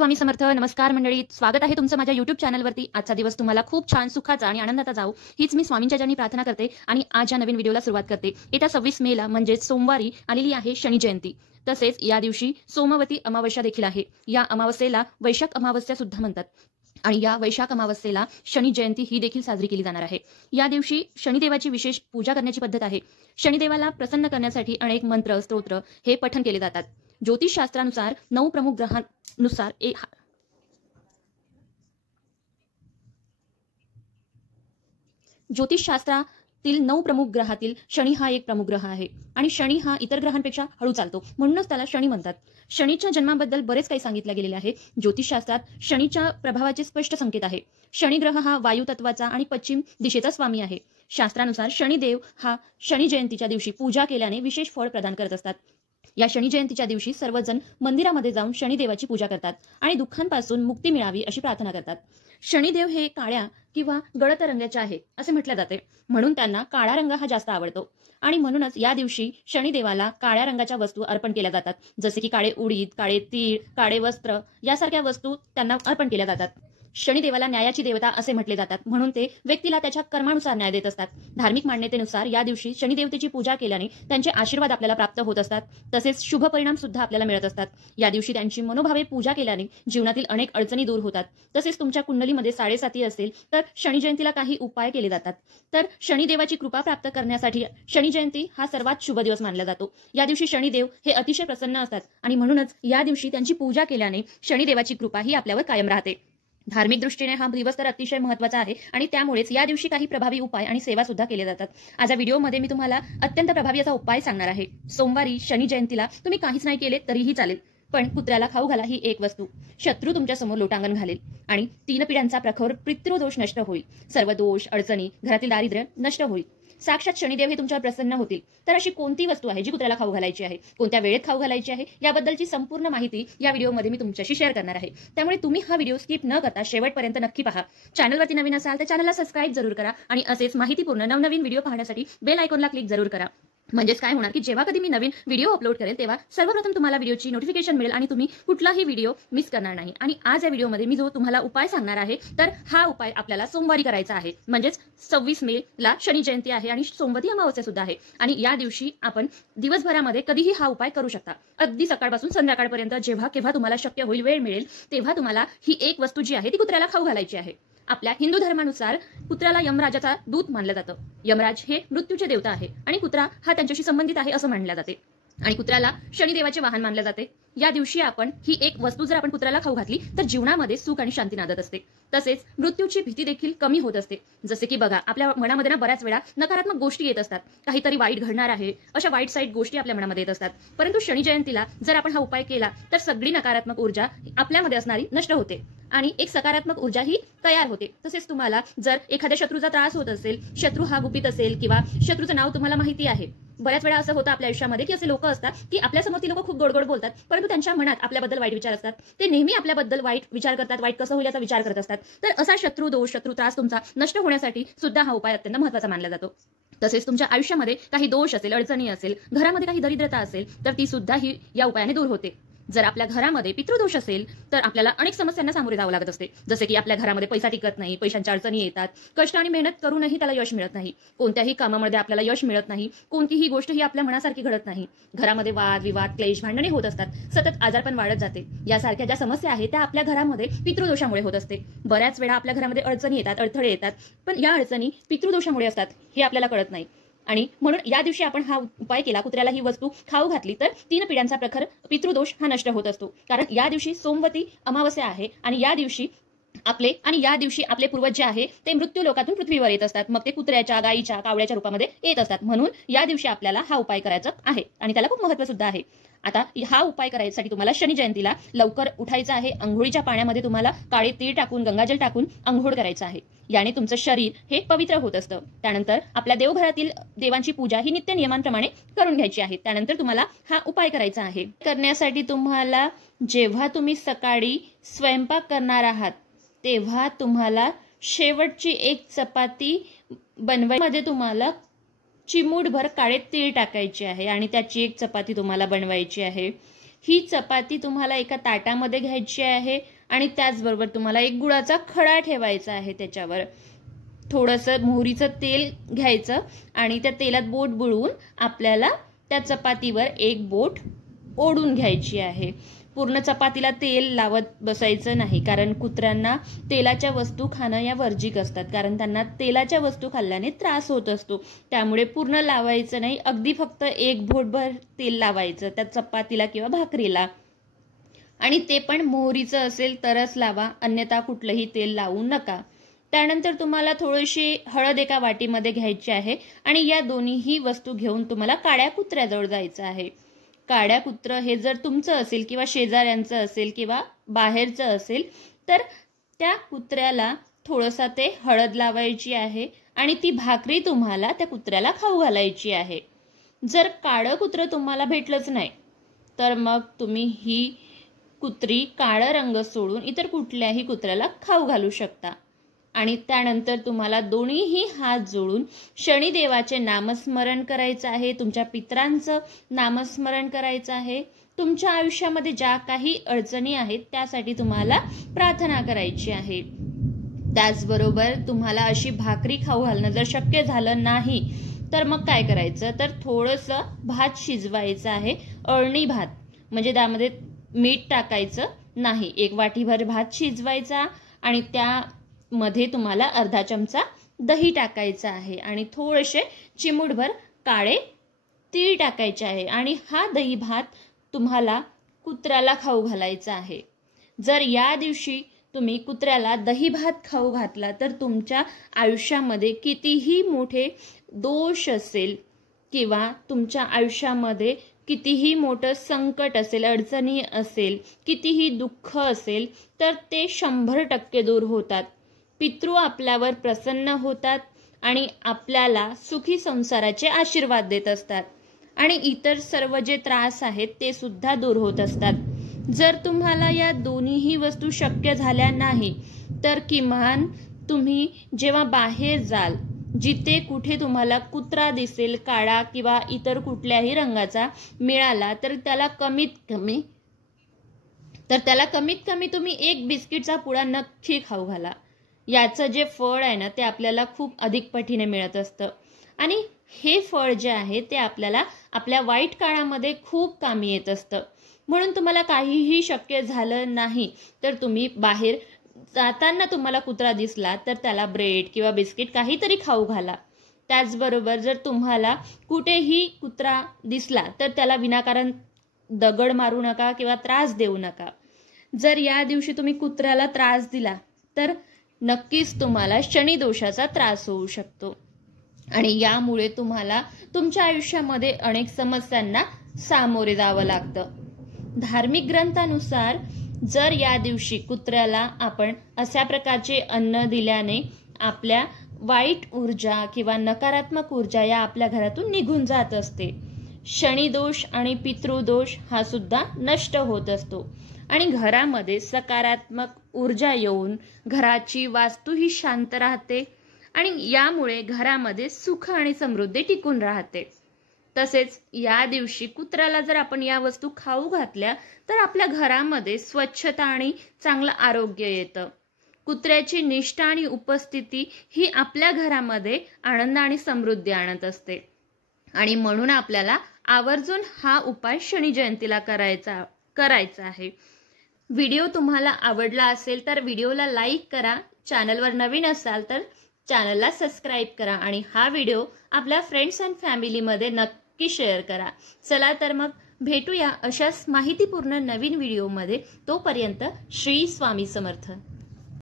स्वामी समर्थ. नमस्कार मंडळी, स्वागत आहे तुमचं माझ्या YouTube चॅनलवरती। आजचा दिवस तुम्हाला खूप छान सुखाचा आणि आनंदाचा जाऊ हीच मी स्वामींच्या चरणी प्रार्थना करते आणि आज या नवीन व्हिडिओला सुरुवात करते। येत्या 26 मेला म्हणजे सोमवारी आलेली आहे शनी जयंती। तसेच या दिवशी सोमवती अमावस्या देखील आहे। या अमावस्येला वैशाख अमावस्या सुद्धा म्हणतात आणि या वैशाख अमावस्येला शनी जयंती ही देखील साजरी केली जाणार आहे। या दिवशी शनिदेवाची विशेष पूजा करण्याची पद्धत आहे। शनिदेवाला प्रसन्न करण्यासाठी अनेक मंत्र स्तोत्र हे पठण केले जातात। ज्योतिषशास्त्रानुसार 9 प्रमुख ग्रहांनुसार ज्योतिषशास्त्रातील 9 प्रमुख ग्रहातील शनी हा एक प्रमुख ग्रह आहे आणि शनी हा इतर ग्रहांपेक्षा हळू चालतो, म्हणूनच त्याला शनी म्हणतात। शनीच्या जन्माबद्दल बरेच काही सांगितले गेलेले आहे। ज्योतिषशास्त्रात शनीच्या प्रभावाचे स्पष्ट संकेत आहे। शनी ग्रह हा वायू तत्वाचा आणि पश्चिम दिशेचा स्वामी आहे। शास्त्रानुसार शनिदेव हा शनी जयंतीच्या दिवशी पूजा केल्याने विशेष फळ प्रदान करत असतात। या शनी जयंतीच्या दिवशी सर्वजण मंदिरामध्ये जाऊन शनिदेवाची पूजा करतात आणि दुःखांपासून मुक्ती मिळावी अशी प्रार्थना करतात। शनिदेव हे काळ्या किंवा गडद रंगाचे आहे असे म्हटले जाते, म्हणून त्यांना काळा रंग हा जास्त आवडतो आणि म्हणूनच या दिवशी शनिदेवाला काळ्या रंगाच्या वस्तू अर्पण केल्या जातात, जसे की काळे उडीद, काळे तीळ, काळे वस्त्र यासारख्या वस्तू त्यांना अर्पण केल्या जातात। शनिदेवाला न्यायाची देवता असे म्हटले जातात, म्हणून ते व्यक्तीला त्याच्या कर्मानुसार न्याय देत असतात। धार्मिक मान्यतेनुसार या दिवशी शनिदेवतेची पूजा केल्याने त्यांचे आशीर्वाद आपल्याला प्राप्त होत असतात, तसेच शुभ परिणाम सुद्धा आपल्याला मिळत असतात। या दिवशी त्यांची मनोभावे पूजा केल्याने जीवनातील अनेक अडचणी दूर होतात। तसेच तुमच्या कुंडलीमध्ये 7.5 असेल तर शनी जयंतीला काही उपाय केले जातात। तर शनिदेवाची कृपा प्राप्त करण्यासाठी शनी जयंती हा सर्वात शुभ दिवस मानला जातो। या दिवशी शनिदेव हे अतिशय प्रसन्न असतात आणि म्हणूनच या दिवशी त्यांची पूजा केल्याने शनिदेवाची कृपा ही आपल्यावर कायम राहते। धार्मिक दृष्टीने हा दिवस तर अतिशय महत्त्वाचा आहे आणि त्यामुळेच या दिवशी काही प्रभावी उपाय आणि सेवा सुद्धा केल्या जातात। आज या व्हिडिओमध्ये मी तुम्हाला अत्यंत प्रभावी असा उपाय सांगणार आहे। सोमवारी शनी जयंतीला तुम्ही काहीच नाही केले तरीही चालेल, पण कुत्र्याला खाऊ घाला ही एक वस्तू। शत्रू तुमच्या समोर लोटांगण घालेल आणि 3 पिढ्यांचा प्रखर पितृदोष नष्ट होईल। सर्व दोष अडचणी घरातील दारिद्र्य नष्ट होईल। साक्षात शनिदेव हे तुमच्यावर प्रसन्न होतील। तर अशी कोणती वस्तू आहे जी कुत्र्याला खाऊ घालायची आहे, कोणत्या वेळेत खाऊ घालायची आहे याबद्दलची संपूर्ण माहिती या व्हिडिओमध्ये मी तुमच्याशी शेअर करणार आहे। त्यामुळे तुम्ही हा व्हिडिओ स्किप न करता शेवटपर्यंत नक्की पहा। चॅनलवरती नवीन असाल तर चॅनलला सबस्क्राइब जरूर करा आणि असेच माहितीपूर्ण नवनवीन व्हिडिओ पाहण्यासाठी बेल आयकॉनला क्लिक जरूर करा। म्हणजेच काय होणार की जेव्हा कधी मी नवीन व्हिडिओ अपलोड करेल तेव्हा सर्वप्रथम तुम्हाला व्हिडिओची नोटिफिकेशन मिळेल आणि तुम्ही कुठलाही व्हिडिओ मिस करणार नाही। आणि आज या व्हिडिओमध्ये मी जो तुम्हाला उपाय सांगणार आहे तर हा उपाय आपल्याला सोमवारी करायचा आहे, म्हणजेच 26 मेला शनी जयंती आहे आणि सोमवती अमावस्या सुद्धा आहे आणि या दिवशी आपण दिवसभरामध्ये कधीही हा उपाय करू शकता। अगदी सकाळपासून संध्याकाळपर्यंत जेव्हा केव्हा तुम्हाला शक्य होईल, वेळ मिळेल तेव्हा तुम्हाला ही एक वस्तू जी आहे ती कुत्र्याला खाऊ घालायची आहे। आपल्या हिंदू धर्मानुसार कुत्र्याला यमराजाचा दूत मानलं जातं। यमराज हे मृत्यूचे देवता आहे आणि कुत्रा हा त्यांच्याशी संबंधित आहे असं मानलं जाते आणि कुत्र्याला शनिदेवाचे वाहन मानले जाते। या दिवशी आपण ही एक वस्तू जर आपण कुत्र्याला खाऊ घातली तर जीवनामध्ये सुख आणि शांती नांदत असते। तसेच मृत्यूची भीती देखील कमी होत असते। जसे की बघा, आपल्या मनामध्ये बऱ्याच वेळा नकारात्मक गोष्टी येत असतात, काहीतरी वाईट घडणार आहे अशा वाईट साईड गोष्टी आपल्या मनामध्ये येत असतात, परंतु शनी जयंतीला जर आपण हा उपाय केला तर सगळी नकारात्मक ऊर्जा आपल्यामध्ये असणारी नष्ट होते आणि एक सकारात्मक ऊर्जा ही तयार होते। तसेच तुम्हाला जर एखाद्या शत्रूचा त्रास होत असेल, शत्रू हा गुपित असेल किंवा शत्रूचं नाव तुम्हाला माहिती आहे, बऱ्याच वेळा असं होतं आपल्या आयुष्यामध्ये की असे लोक असतात की आपल्यासमोर ती लोक खूप गोड गोड बोलतात, परंतु त्यांच्या मनात आपल्याबद्दल वाईट विचार असतात। ते नेहमी आपल्याबद्दल वाईट विचार करतात, वाईट कसं होईल याचा विचार करत असतात। तर असा शत्रू दोष, शत्रू त्रास तुमचा नष्ट होण्यासाठी सुद्धा हा उपाय अत्यंत महत्त्वाचा मानला जातो। तसेच तुमच्या आयुष्यामध्ये काही दोष असेल, अडचणी असेल, घरामध्ये काही दरिद्रता असेल तर ती सुद्धा ही या उपायाने दूर होते। जर आपल्या घरामध्ये पितृदोष असेल तर आपल्याला अनेक समस्यांना सामोरे जावं लागत असते, जसे की आपल्या घरामध्ये पैसा टिकत नाही, पैशांच्या अडचणी येतात, कष्ट आणि मेहनत करूनही त्याला यश मिळत नाही, कोणत्याही कामामध्ये आपल्याला यश मिळत नाही, कोणतीही गोष्ट ही आपल्या मनासारखी घडत नाही, घरामध्ये वाद विवाद क्लेश भांडणे होत असतात, सतत आजारपण वाढत जाते। यासारख्या ज्या समस्या आहेत त्या आपल्या घरामध्ये पितृदोषामुळे होत असते। बऱ्याच वेळा आपल्या घरामध्ये अडचणी येतात, अडथळे येतात, पण या अडचणी पितृदोषामुळे असतात हे आपल्याला कळत नाही आणि म्हणून या दिवशी आपण हा उपाय केला, कुत्र्याला ही वस्तू खाऊ घातली तर 3 पिढ्यांचा प्रखर पितृदोष हा नष्ट होत असतो। कारण या दिवशी सोमवती अमावस्या आहे आणि या दिवशी आपले पूर्वज जे आहे ते मृत्यू लोकातून पृथ्वीवर येत असतात, मग ते कुत्र्याच्या, गायीच्या, कावळ्याच्या रूपामध्ये येत असतात। म्हणून या दिवशी आपल्याला हा उपाय करायचा आहे आणि त्याला खूप महत्त्व सुद्धा आहे। आता हा उपाय करायसाठी तुम्हाला शनी जयंतीला लवकर उठायचं आहे। अंघोळीच्या पाण्यामध्ये तुम्हाला काळे तीळ टाकून, गंगाजल टाकून अंघोळ करायचं आहे। याने तुमचं शरीर हे पवित्र होत असतं। त्यानंतर आपल्या देवघरातील देवांची पूजा ही नित्य नियमांप्रमाणे करून घ्यायची आहे। त्यानंतर तुम्हाला हा उपाय करायचा आहे। करण्यासाठी तुम्हाला जेव्हा तुम्ही सकाळी स्वयंपाक करणार आहात तेव्हा तुम्हाला शेवटची एक चपाती बनवायमध्ये तुम्हाला चिमूटभर काळे तीळ टाकायचे आहे आणि त्याची एक चपाती तुम्हाला बनवायची आहे। ही चपाती तुम्हाला एका ताटामध्ये घ्यायची आहे आणि त्याचबरोबर तुम्हाला एक गुळाचा खडा ठेवायचा आहे. त्याच्यावर थोडंसं मोहरीचं तेल घ्यायचं आणि त्या तेलात बोट बुडवून आपल्याला त्या चपातीवर एक बोट ओढून घ्यायची आहे. पूर्ण चपातीला तेल लावत बसायचं नाही, कारण कुत्र्यांना तेलाच्या वस्तू खाणं या वर्जिक असतात, कारण त्यांना तेलाच्या वस्तू खाल्ल्याने त्रास होत असतो. त्यामुळे पूर्ण लावायचं नाही, अगदी फक्त एक बोटभर तेल लावायचं त्या चपातीला किंवा भाकरीला, आणि ते पण मोहरीचं असेल तरच लावा, अन्यथा कुठलंही तेल लावू नका. त्यानंतर तुम्हाला थोडीशी हळद एका वाटीमध्ये घ्यायची आहे आणि या दोन्हीही वस्तू घेऊन तुम्हाला काळ्या कुत्र्याजवळ जायचं आहे. काळ्या कुत्र हे जर तुमचं असेल किंवा शेजाऱ्यांचं असेल किंवा बाहेरचं असेल तर त्या कुत्र्याला थोडंसं ते हळद लावायची आहे आणि ती भाकरी तुम्हाला त्या कुत्र्याला खाऊ घालायची आहे. जर काळं कुत्रं तुम्हाला भेटलंच नाही तर मग तुम्ही ही कुत्री काळा रंग सोडून इतर कुठल्याही कुत्र्याला खाऊ घालू शकता. आणि त्यानंतर तुम्हाला दोन्हीही हात जोडून शनिदेवाचे नामस्मरण करायचं आहे, तुमच्या पितरांचं नामस्मरण करायचं आहे. तुमच्या आयुष्यामध्ये ज्या काही अडचणी आहेत त्यासाठी तुम्हाला प्रार्थना करायची आहे. त्याचबरोबर तुम्हाला अशी भाकरी खाऊ घालणं जर शक्य झालं नाही तर मग काय करायचं, तर थोडंसं भात शिजवायचं आहे, अळणी भात, म्हणजे त्यामध्ये मीठ टाकायचं नाही. एक वाटीभर भात शिजवायचा आणि त्यामध्ये तुम्हाला अर्धा चमचा दही टाकायचं आहे आणि थोडेसे चिमूटभर काळे तीळ टाकायचे आहे आणि हा दही भात तुम्हाला कुत्र्याला खाऊ घालायचा आहे. जर या दिवशी तुम्ही कुत्र्याला दही भात खाऊ घातला तर तुमच्या आयुष्यामध्ये कितीही मोठे दोष असेल किंवा तुमच्या आयुष्यामध्ये कितीही मोठं संकट असेल, अडचणी असेल, कितीही दुःख असेल तर ते 100% दूर होतात. पितृ आपल्यावर प्रसन्न होतात आणि आपल्याला सुखी संसाराचे आशीर्वाद देत असतात आणि इतर सर्व जे त्रास आहेत ते सुद्धा दूर होत असतात. जर तुम्हाला या दोन्हीही वस्तू शक्य झाल्या नाही तर किमान तुम्ही जेव्हा बाहेर जाल, जिथे कुठे तुम्हाला कुत्रा दिसेल काळा किंवा इतर कुठल्याही रंगाचा मिळाला तर त्याला कमीत कमी तुम्ही एक बिस्किटचा पुडा नक्की खाऊ घाला. याचं जे फळ आहे ना ते आपल्याला खूप अधिक पटीने मिळत असतं आणि हे फळ जे आहे ते आपल्याला आपल्या वाईट काळामध्ये खूप कामी येत असतं. म्हणून तुम्हाला काहीही शक्य झालं नाही तर तुम्ही बाहेर जाताना तुम्हाला कुत्रा दिसला तर त्याला ब्रेड किंवा बिस्किट काहीतरी खाऊ घाला. त्याचबरोबर जर तुम्हाला कुठेही कुत्रा दिसला तर त्याला विनाकारण दगड मारू नका किंवा त्रास देऊ नका. जर या दिवशी तुम्ही कुत्र्याला त्रास दिला तर नक्कीच तुम्हाला शनी दोषाचा त्रास होऊ शकतो आणि यामुळे तुम्हाला तुमच्या आयुष्यामध्ये अनेक समस्यांना सामोरे जावं लागतं. धार्मिक ग्रंथानुसार जर या दिवशी कुत्र्याला आपण अशा प्रकारचे अन्न दिल्याने आपल्या वाईट ऊर्जा किंवा नकारात्मक ऊर्जा या आपल्या घरातून निघून जात असते. शनी दोष आणि पितृदोष हा सुद्धा नष्ट होत असतो आणि घरामध्ये सकारात्मक ऊर्जा येऊन घराची वास्तू ही शांत राहते आणि यामुळे घरामध्ये सुख आणि समृद्धी टिकून राहते. तसेच या दिवशी कुत्र्याला जर आपण या वस्तू खाऊ घातल्या तर आपल्या घरामध्ये स्वच्छता आणि चांगलं आरोग्य येतं. कुत्र्याची निष्ठा आणि उपस्थिती ही आपल्या घरामध्ये आनंद आणि समृद्धी आणत असते आणि म्हणून आपल्याला आवर्जून हा उपाय शनी जयंतीला करायचा आहे. व्हिडिओ तुम्हाला आवडला असेल तर व्हिडिओला लाईक करा, चॅनलवर नवीन असाल तर चॅनलला सबस्क्राईब करा आणि हा व्हिडिओ आपल्या फ्रेंड्स अँड फॅमिलीमध्ये नक्की शेअर करा. चला तर मग भेटूया अशाच माहितीपूर्ण नवीन व्हिडिओमध्ये. तोपर्यंत श्री स्वामी समर्थ.